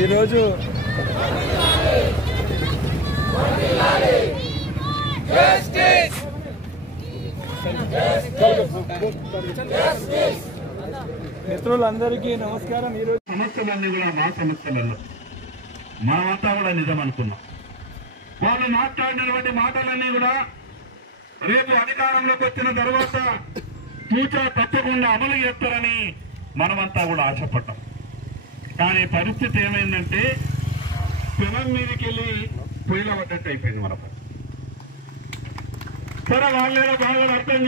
ఈరోజు మిత్రులందరికీ నమస్కారం. ఈరోజు సమస్యలన్నీ కూడా మా సమస్యలలో మనమంతా కూడా నిజం అనుకున్నాం. వాళ్ళు మాట్లాడినటువంటి మాటలన్నీ కూడా రేపు అధికారంలోకి వచ్చిన తర్వాత తూచా తప్పకుండా అమలు చేస్తారని మనమంతా కూడా ఆశపడ్డాం. కానీ పరిస్థితి ఏమైందంటే పిల్లల మీదకి వెళ్ళి పొయ్యిలో పడ్డట్టు అయిపోయింది. మన సరే వాళ్ళేదో బాగా అర్థం